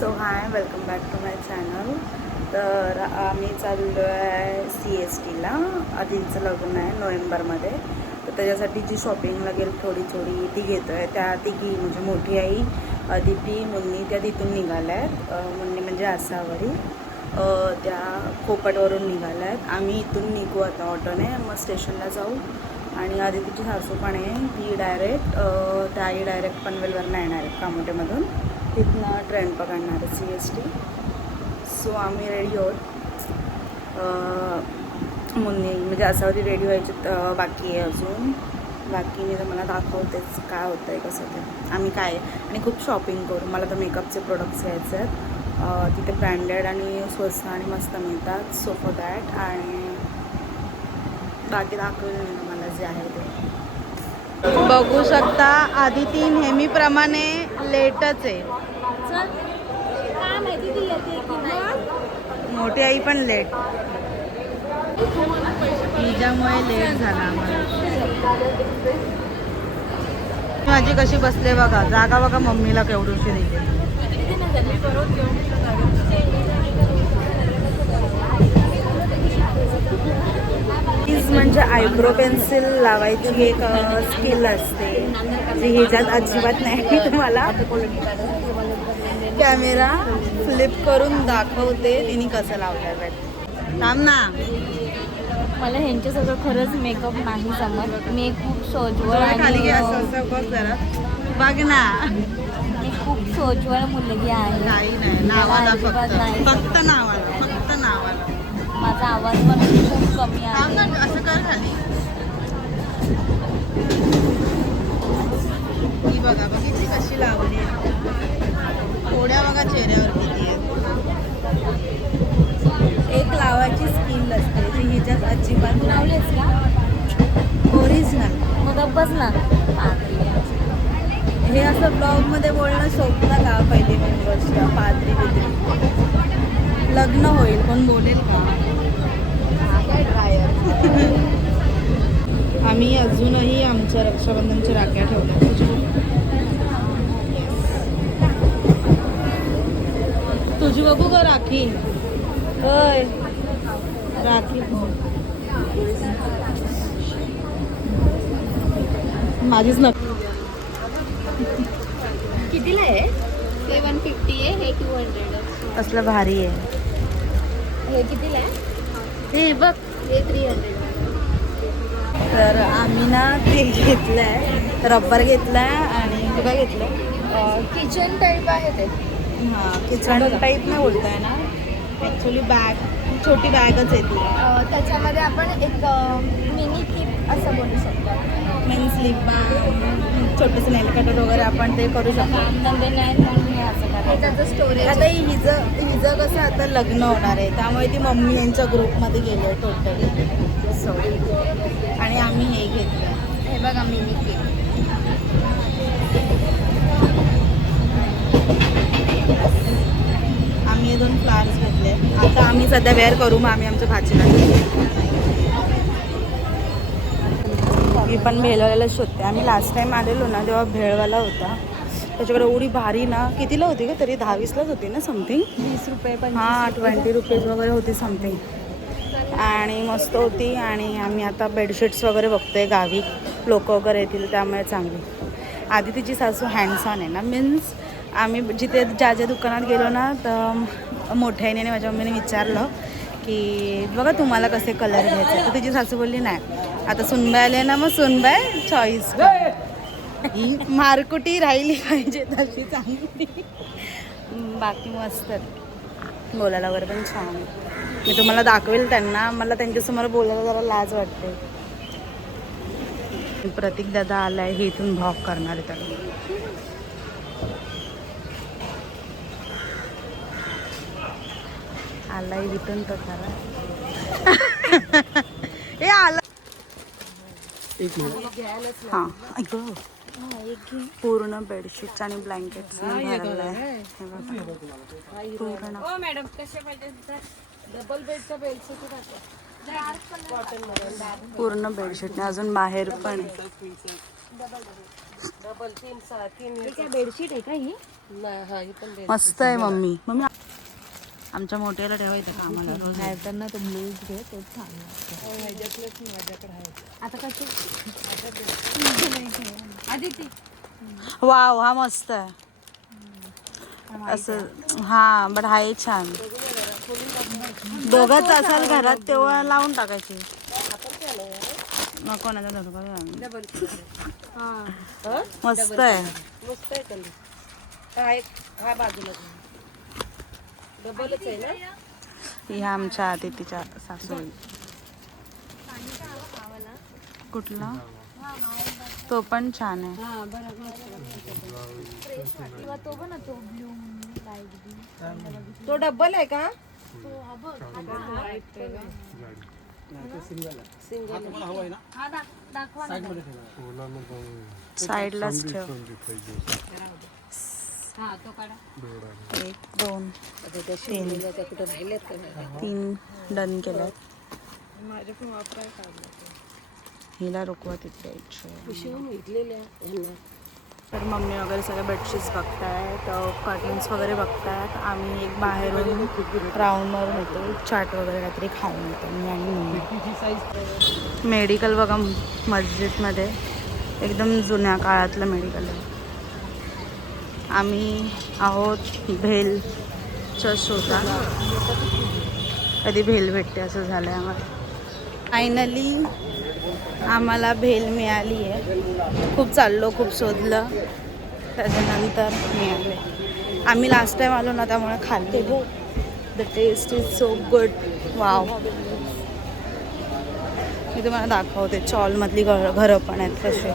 So hi, welcome back to my channel. तर आम्ही चाललो आहे CSTला. आधीचं लग्न आहे नोव्हेंबरमध्ये, तर त्याच्यासाठी जी शॉपिंग लागेल थोडी थोडी ती घेतो आहे. त्या तिघी म्हणजे मोठी आई, अदिती, मुन्नी त्या तिथून निघाल्या आहेत. मुन्नी म्हणजे आसावरी, त्या खोपटवरून निघाल्या आहेत. आम्ही इथून निघू आता ऑटोने, मग स्टेशनला जाऊ. आणि अदितीची सासू पण आहे, ती डायरेक्ट त्याही डायरेक्ट पनवेलवरनं येणार आहेत कामोठेमधून. तिथनं ट्रेन पकडणार आहे CST. सो आम्ही रेडी आहोत. मुन्नी म्हणजे आसावरी रेडी व्हायची बाकी आहे अजून. बाकी मी तुम्हाला दाखवतेच काय होतं आहे कसं ते. आम्ही काय आणि खूप शॉपिंग करू. मला तर मेकअपचे प्रोडक्ट्स घ्यायचे आहेत. तिथे ब्रँडेड आणि स्वस्त आणि मस्त मिळतात. So for that. आणि बाकी दाखवेल मी तुम्हाला जे आहे ते. बघू शकता आदिती नेहमीप्रमाणे लेटच आहे. मोठी आई पण लेट, तिच्यामुळे लेट झाला आम्हाला. माझी कशी बसले बघा, जागा बघा मम्मीला केवढीशी दिली. म्हणजे आयब्रो पेन्सिल लावायची एक स्किल असते जी ह्याच्यात अजिबात नाही. तुम्हाला कॅमेरा फ्लिप करून दाखवते तिने कसं लावलं पाहिजे. थांब ना, मला ह्यांच्यासगळं खरंच मेकअप नाही जमत. मी खूप सोजवळ खाली घे, असं बघ जरा, बघ ना. मी खूप सोजवळ मुलगी आहे. काही नाही, नावाला फक्त नावाला. माझा आवाज पण खूप कमी आहे. असं कर खाली. ही बघा, बघितली कशी लावली आहे. थोड्या बघा चेहऱ्यावर किती आहे. एक लावायची स्किल असते जी ह्याच्यात अजिबात लावलेस का ओरिजिनल. मग बस ना. हे असं ब्लॉगमध्ये बोलणं सोपं का? पहिली मेन गोष्ट पात्री बित्री लग्न होईल, कोण बोलेल का? आम्ही अजूनही आमच्या रक्षाबंधनच्या राख्या ठेवल्या. तुझी बघू का राखी? होय, राखी माझीच नको. कितीला आहे? 750 आहे. हे 200. असलं भारी आहे. हे कितीला आहे? हे बघ, हे 300. तर आम्ही ना ते घेतलं आहे, रबर घेतलं आहे. आणि तू काय घेतलं आहे? किचन टाईप आहे ते. हां, किचन टाईप नाही बोलताय ना, ॲक्च्युली बॅग, छोटी बॅगच येते. त्याच्यामध्ये आपण एक मिनी किट असं बोलू शकतो. मेन स्लीप बॅग, छोटंसं नेल कटर वगैरे आपण ते करू शकतो. त्याचं स्टोरेज. आता हिचं कसं आता लग्न होणार आहे, त्यामुळे ती मम्मी यांच्या ग्रुपमध्ये गेली आहे टोटली. सो आणि आम्ही हे घेतलं. हे बघा मिनी किट. आम्ही हे 2 फ्लावर्स घेतले. आता आम्ही सध्या वेअर करू, मग आम्ही आमच्या भाजीला मी पण भेळवाल्याला शोधते. आम्ही लास्ट टाईम आलेलो ना तेव्हा भेळवाला होता. त्याच्याकडे एवढी भारी ना, कितीला होती का तरी? 10-20लाच होती ना समथिंग. 20 रुपये. हां, 20 रुपीज वगैरे होती समथिंग. आणि मस्त होती. आणि आम्ही आता बेडशीट्स वगैरे बघतोय, गावी लोक वगैरे येतील त्यामुळे चांगली. आधी तिची सासू हँडसॉन आहे ना, मीन्स आम्ही जिथे ज्या दुकानात गेलो ना, तर मोठ्या आईने माझ्या मम्मीने विचारलं की बघा तुम्हाला कसे कलर घ्यायचे, तर तिची सासू बोलली नाही, आता सुनबाई आले ना, मग सुनबाई चॉईस. ही मारकुटी राहिली पाहिजे तशी चांगली. बाकी मस्त बोलायला वगैरे पण छान. मी तुम्हाला दाखवेल त्यांना. मला त्यांच्यासमोर बोलायला जरा लाज वाटते. प्रतीक दादा आलाय, हे इथून ब्लॉग करणार आहे त्याला. आलाय इथून तर खरा. हे आला. हां, ऐक पूर्ण बेडशीट्स आणि ब्लँकेट्स भरलं आहे. पूर्ण पूर्ण बेडशीट. अजून बाहेर पण डबल 3 बेडशीट आहे का ही? ही पण मस्त आहे मम्मी. मम्मी आमच्या मोठ्याला ठेवायचं का आम्हाला रोज? त्यांना तो ब्लूज घे, तो छान लागतो. माझ्याकडे आहे. आता कसे आदिती वाव, हा मस्त आहे असं. हा बट हा एक छान. दोघंच असाल घरात तेव्हा लावून टाकायची. नको ना मस्त आहे. मस्त आहे त्यांनी. हा बाजूला डबलच आहे ना. ह्या आमच्या तिच्या सासूबाई. कुठला? तो पण छान आहे. किंवा तो पण तो ब्लू लाईट ब्लू. तो डबल आहे का? साईडलाच ठेव. 1 2 3 डन केलं. हिला रोकवा तिथे तर मम्मी वगैरे सगळे बेडशीट्स बघतायत, कर्टन्स वगैरे बघतायत. आम्ही एक बाहेरून राऊंड मारून येतो, चाट वगैरे काहीतरी खाऊन येतो मी आणि मम्मी. मेडिकल बघा मस्जिदमध्ये, एकदम जुन्या काळातलं मेडिकल आहे. आम्ही आहोत भेलच्या शोधात. कधी भेल भेटते असं झालं आहे आम्हाला. फायनली आम्हाला भेल मिळाली आहे. खूप चाललो, खूप शोधलं, त्याच्यानंतर मिळाले. आम्ही लास्ट टाईम आलो ना त्यामुळे खाल्ले. The taste is so good. Wow. मी तुम्हाला दाखवते. चॉलमधली घरं पण आहेत कसे.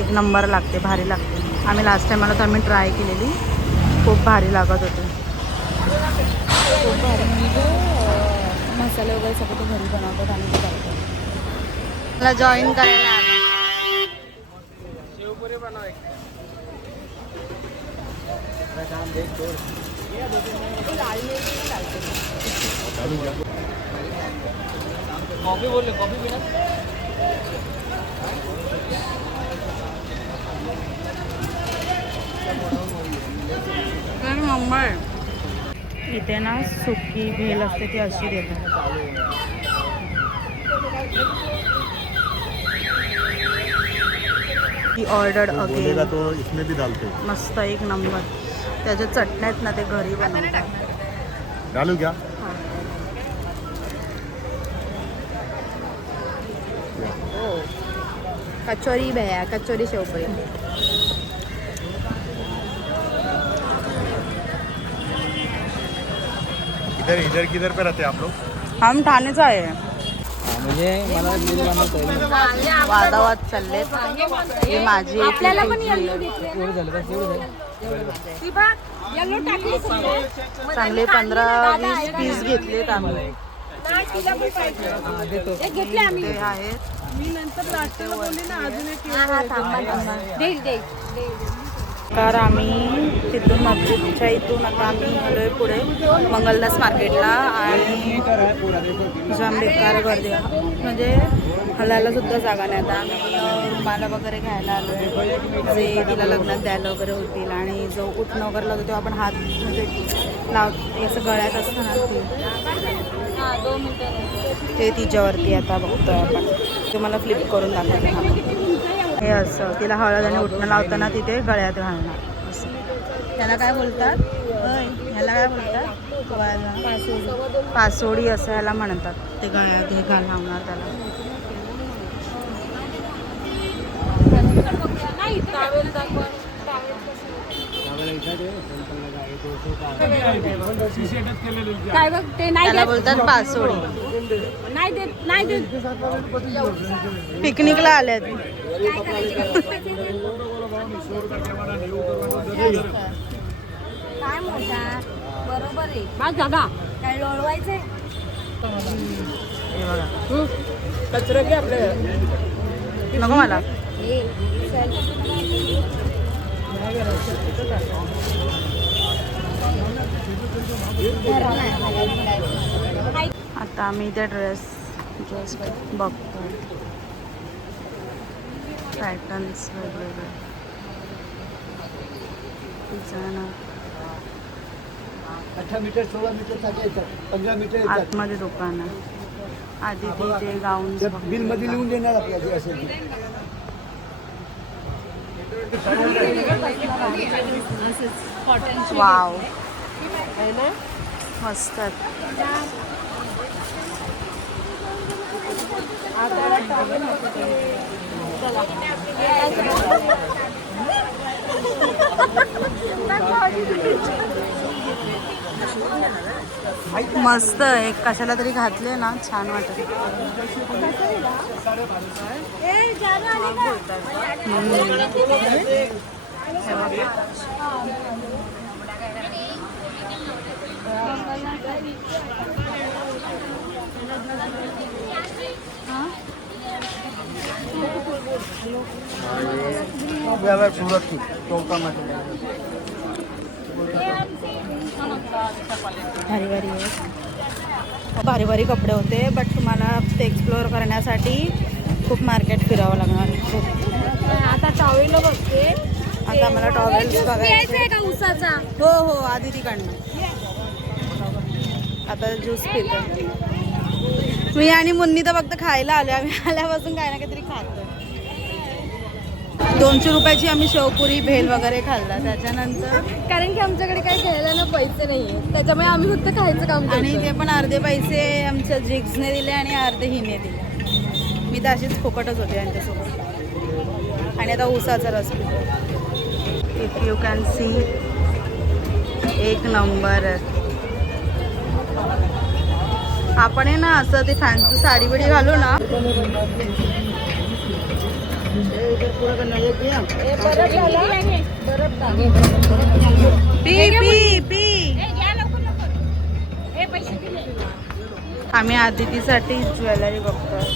एक नंबर लागते, भारी लागते. आम्ही लास्ट टाईम आलो तर आम्ही ट्राय केलेली, खूप भारी लागत होते. खूप भारी म्हणजे मसाले वगैरे सगळं तो घरी बनवतात आणि ते करतात. मला जॉईन करायला आलं. कॉफी बोलले, कॉफी पिणार? नंबर. इथे ना सुकी भेल असते ती अशी देतात. ती ऑर्डर्ड अगेन. तो इसमें भी डालते हैं. मस्त एक नंबर. त्याच्या चटण्या आहेत ना ते घरी बनवतात. डालू क्या? कचोरी भैया, कचोरी शेवपुरी. इधर इधर किधर पे रहते हैं आप लोग? हम ठाणेचा आहे. म्हणजे मला बिल बनवता येईल. वादावाद चालले. ही माझी आहे, ती आपल्याला पण तुझी येल्लो आहे. घेतले. एवढं झालं का? एवढं झालं? येल्लो टाकली चांगले 15-20 पीस घेतलेत आम्ही. हां, देतो. घेतले आम्ही. ते आहेत. तर आम्ही तिथून मस्जिदच्या इथून आता आम्ही आलोय पुढे मंगलदास मार्केटला. आणि जाम बेकार गर्दी आहे. म्हणजे हलायला सुद्धा जागा नाही. आता आम्ही रुमाला वगैरे घ्यायला आलोय, जे तिला लग्नात द्यायला वगैरे होतील. आणि जो उठणं वगैरे लागतो तेव्हा आपण हात म्हणजे असं गळ्यात असतं ना, ते तिच्यावरती आता बघतोय आपण. ते मला फ्लिप करून दाखवते. हे असं तिला हळद आणि उठणं लावताना तिथे गळ्यात घालणार असं. त्याला काय बोलतात? ह्याला काय बोलतात? पासोडी असं ह्याला म्हणतात. ते गळ्यात हे घालणार त्याला. काय बघ ते नाही त्याला देत. बोलतात पासोडी. नाही देत, नाही देत. पिकनिकला आल्यात. काय मोठा बरोबर आहे. बघ दादा काय लोळवायचंय. हे बघा. कचरा घे आपल्या. नको मला. आता आम्ही त्या ड्रेस जस्ट बघतो, पॅटर्न्स वेगवेगळे डिझायनर. 18 मीटर 16 मीटर साठी येतात, 15 मीटर येतात. आतमध्ये दुकान आहे. आधी जे गाऊन बिल मध्ये लिहून देणार आपल्याला जे असेल ते. वाव मस्त. मस्त एक कशाला तरी घातले ना, छान वाटत. सूरत की चौकामध्ये भारी भारी आहे, भारी भारी कपडे होते. बट तुम्हाला ते एक्सप्लोअर करण्यासाठी खूप मार्केट फिरावं लागणार आहे. खूप. आता टॉवेल बघते. आता मला टॉवेल्स बघायचे. का उसाचा? हो हो, आधी तिकडनं. आता ज्यूस पितो मी आणि मुन्नी. तर फक्त खायला आलो आम्ही, आल्यापासून काय ना काहीतरी खातो. 200 रुपयाची आम्ही शेवपुरी भेल वगैरे खाल्ला. त्याच्यानंतर कारण की आमच्याकडे काही घ्यायला ना पैसे नाहीये, त्याच्यामुळे आम्ही फक्त खायचं काम आणि करतो. ते पण अर्धे पैसे आमच्या जिग्सने दिले आणि अर्धे हिने दिले. मी तर अशीच फुकटच होते यांच्यासोबत. आणि आता ऊसाचा रस पितो. इफ यू कॅन सी, एक नंबर. आपण आहे ना असं ते फॅन्सी साडी बिडी घालू ना. P P P. आम्ही आदितीसाठी ज्वेलरी बघतोय,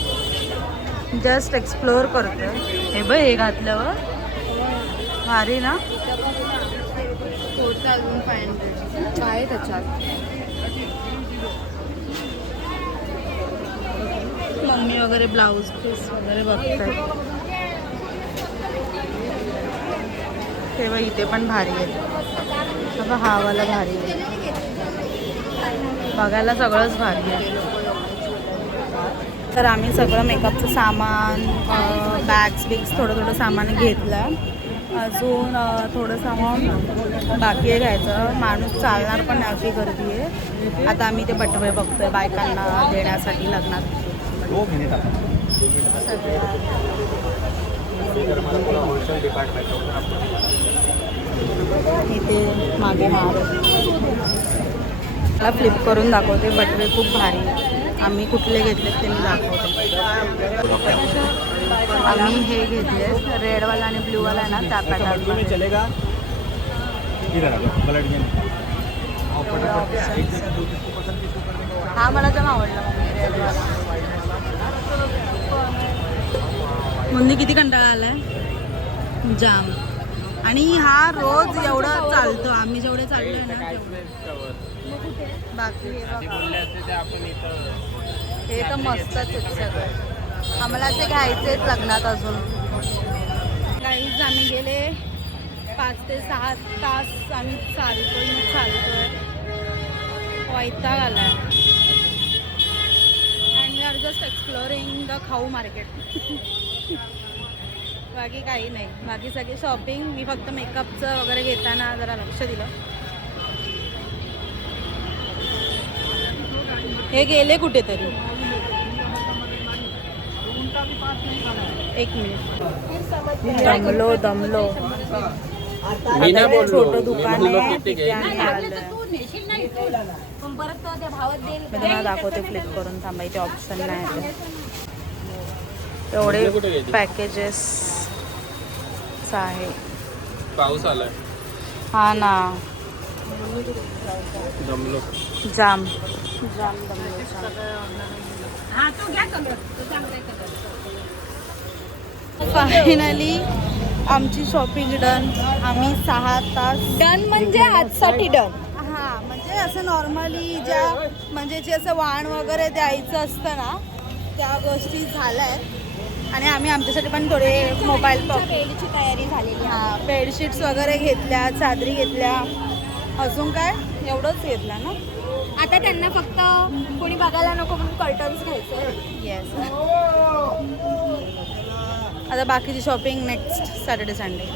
जस्ट एक्सप्लोअर करतोय. हे बघ, हे घातल्यावर भारी ना. होतं अजून 500 काय त्याच्यात. मम्मी वगैरे ब्लाऊज पीस वगैरे बघताय. तेव्हा इथे पण भारी आहे. आता हा वाला भारी आहे, बघायला सगळंच भारी आहे. तर आम्ही सगळं मेकअपचं सामान, बॅग्स बिग्स थोडं सामान घेतलं. अजून थोडं सामान बाकी आहे घ्यायचं. माणूस चालणार पण नाही, अशी गर्दी आहे. आता आम्ही ते बटवे बघतोय बायकांना देण्यासाठी लग्नात. इथे मागे मला फ्लिप करून दाखवते. बटवे खूप भारी. आम्ही कुठले घेतले ते मी दाखवते. आम्ही हे घेतले रेडवाला आणि ब्ल्यूवाला आहे ना, त्या पॅटर्न. हा मला जाम आवडला रेडवाला. मुन्नी किती कंटाळा आलाय जाम. आणि हा रोज एवढं चालतो. आम्ही जेवढे चाललोय ना बाकी हे तर मस्तच आहेत सगळं. आम्हाला असे घ्यायचेच लग्नात अजून. गाईज आम्ही गेले 5 ते 6 तास आम्ही चालतोय. वैताग आलाय. And we are just exploring the Khau market. बाकी काही नाही. बाकी सगळे शॉपिंग. मी फक्त मेकअपचं वगैरे घेताना जरा लक्ष दिलं. हे गेले कुठेतरी. एक मिनिट. दमलो. छोटं दुकान आहे तिथे आम्ही आलोय. मी त्यांना दाखवते फ्लिप करून. थांबा, इथे ऑप्शन नाही एवढे पॅकेजेस आहे. पाऊस आलाय. हा ना, जमलो. जाम. फायनली आमची शॉपिंग डन. आम्ही 6 तास डन म्हणजे आजसाठी डन. हा म्हणजे असं नॉर्मली ज्या म्हणजे जे असं वाण वगैरे द्यायचं असतं ना त्या गोष्टी झाल्या आहेत आणि आम्ही आमच्यासाठी पण थोडे मोबाईल बेडची तयारी झालेली आहे. हां बेडशीट्स वगैरे घेतल्या, चादरी घेतल्या, अजून काय एवढंच घेतलं ना. आता त्यांना फक्त कोणी बघायला नको म्हणून कर्टन्स घ्यायचं. येस. आता बाकीची शॉपिंग नेक्स्ट सॅटर्डे संडे.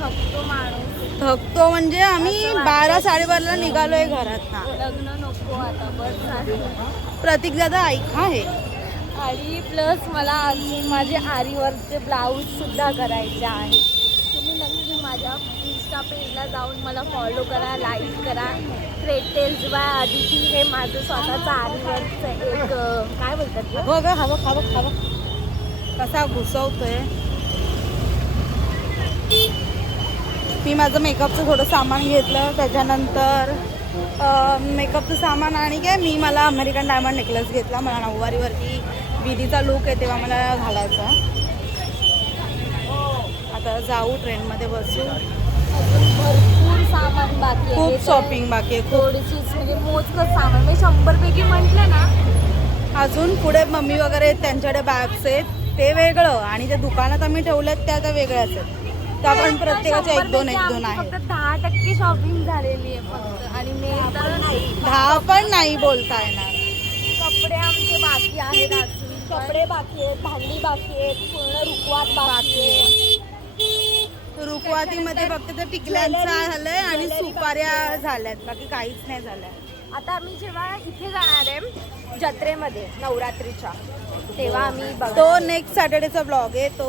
थकतो माणूस. थकतो म्हणजे आम्ही 12-12:30ला निघालोय घरात ना. लग्न नको आता बस झालं. प्रतीक दादा ऐका हे आणि प्लस मला अजून माझे आरीवर्कचे ब्लाऊज सुद्धा करायचे आहेत. तुम्ही नक्की माझ्या इंस्टा पेजला जाऊन मला फॉलो करा, लाईक करा. क्रेटेल्स बाय आदिती हे माझं स्वतःचं आरीवर्कचं एक काय बोलतात ते? हो ग हवं खावं खावं कसा घुसवतोय. मी माझं मेकअपचं थोडं सामान घेतलं, त्याच्यानंतर मेकअपचं सामान आणि काय मी मला अमेरिकन डायमंड नेकलेस घेतला. मला नऊवारीवरती विधीचा लुक आहे तेव्हा मला घालायचा. आता जाऊ ट्रेनमध्ये बसू. अजून भरपूर सामान बाकी आहे. खूप शॉपिंग बाकी आहे खूप. थोडीशीच म्हणजे मोजकं सामान मी 100पैकी म्हटलं ना. अजून पुढे मम्मी वगैरे आहेत, त्यांच्याकडे बॅग्स आहेत ते वेगळं आणि त्या दुकानात आम्ही ठेवल्यात त्या आता वेगळ्याच आहेत. त्या पण प्रत्येकाच्या 1-2 आहेत. फक्त 10% शॉपिंग झालेली आहे फक्त. आणि मी तर 10 पण नाही बोलता येणार. कपडे आमचे बाकी आहेत अजून. कपडे बाकी आहेत, भांडी बाकी आहेत, पूर्ण रुकवात बाकी आहे. रुकवातीमध्ये फक्त ते टिकल्यांचं झालंय आणि सुपाऱ्या झाल्यात, बाकी काहीच नाही झालंय. आता आम्ही जेव्हा इथे जाणार आहे जत्रेमध्ये नवरात्रीच्या तेव्हा आम्ही तो नेक्स्ट सॅटर्डेचा ब्लॉग आहे, तो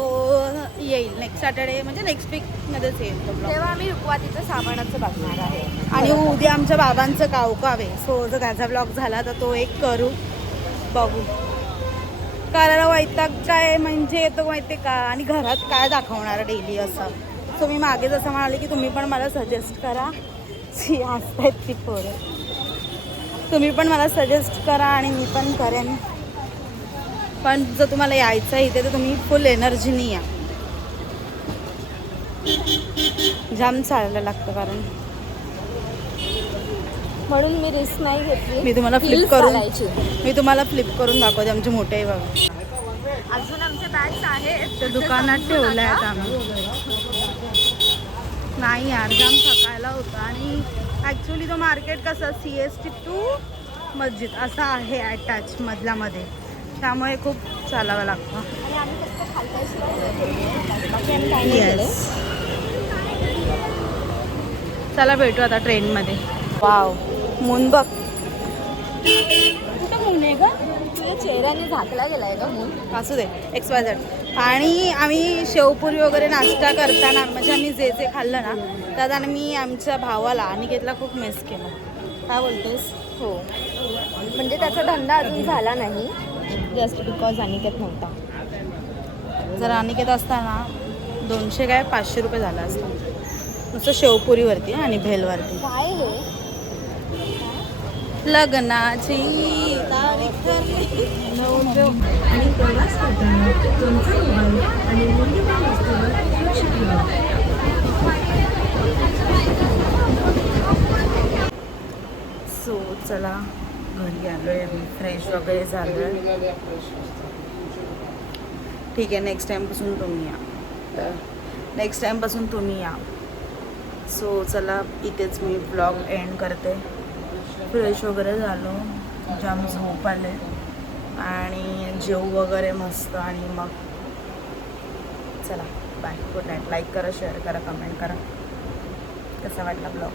येईल नेक्स्ट सॅटर्डे म्हणजे नेक्स्ट वीकमध्येच येईल तो ब्लॉग. तेव्हा आम्ही रुकवातीचं सामानाचं बघणार आहे. आणि उद्या आमच्या बाबांचं कावकाव आहे, सो जर त्याचा ब्लॉग झाला तर तो एक करू बघू. करायला वैताग काय म्हणजे येतो माहिती का, आणि घरात काय दाखवणार डेली असं. सो मी मागे जसं म्हणाले की तुम्ही पण मला सजेस्ट करा. शी असतात ती पोरं, तुम्ही पण मला सजेस्ट करा आणि मी पण करेन. पण जर तुम्हाला यायचं आहे इथे तर तुम्ही फुल एनर्जीनी या. जाम चालायला लागतं कारण म्हणून मी रिस्क नाही घेतली. मी तुम्हाला फ्लिप करून दाखवते. आमचे मोठे आहे बघा. अजून आमचे बॅग्स आहेत त्या दुकानात ठेवल्या आहेत आम्ही. नाही यार जाम थकायला होतं आणि ॲक्च्युली तो मार्केट कसं CST टू मस्जिद असा आहे अटॅच मधल्यामध्ये, त्यामुळे खूप चालावं लागतं. आणि आम्ही फक्त खालचा शिरायला बाकी आम्ही काही नाही केलं. येस. चला भेटू आता ट्रेनमध्ये. वाव मून बघ. कुठं मून आहे का? तुझ्या चेहऱ्याने झाकला गेलाय का मून? असू दे XYZ. आणि आम्ही शेवपुरी वगैरे नाश्ता करताना म्हणजे आम्ही जे जे खाल्लं ना त्यात मी आमच्या भावाला अनिकेतला खूप मिस केलं. काय बोलतेस? हो म्हणजे त्याचा धंदा अजून झाला नाही जस्ट बिकॉज अनिकेत नव्हता. जर अनिकेत असताना 200 काय 500 रुपये झाला असतं नुसतं शेवपुरीवरती आणि भेलवरती. काय हे लग्नाची तारीख ठरली. आणि प्रवास करताना तुमचा मोबाईल आणि मूल्यवान वस्तूवर लक्ष ठेवा. सो चला घरी आलो आहे, आम्ही फ्रेश वगैरे झालो आहे. ठीक आहे, नेक्स्ट टाईमपासून तुम्ही या. सो चला इथेच मी ब्लॉग एंड करते. फ्रेश वगैरे झालो, जाम झोप आले आणि जेवू वगैरे मस्त आणि मग चला बाय, गुड नाईट. लाईक करा, शेअर करा, कमेंट करा. कसा वाटला ब्लॉग.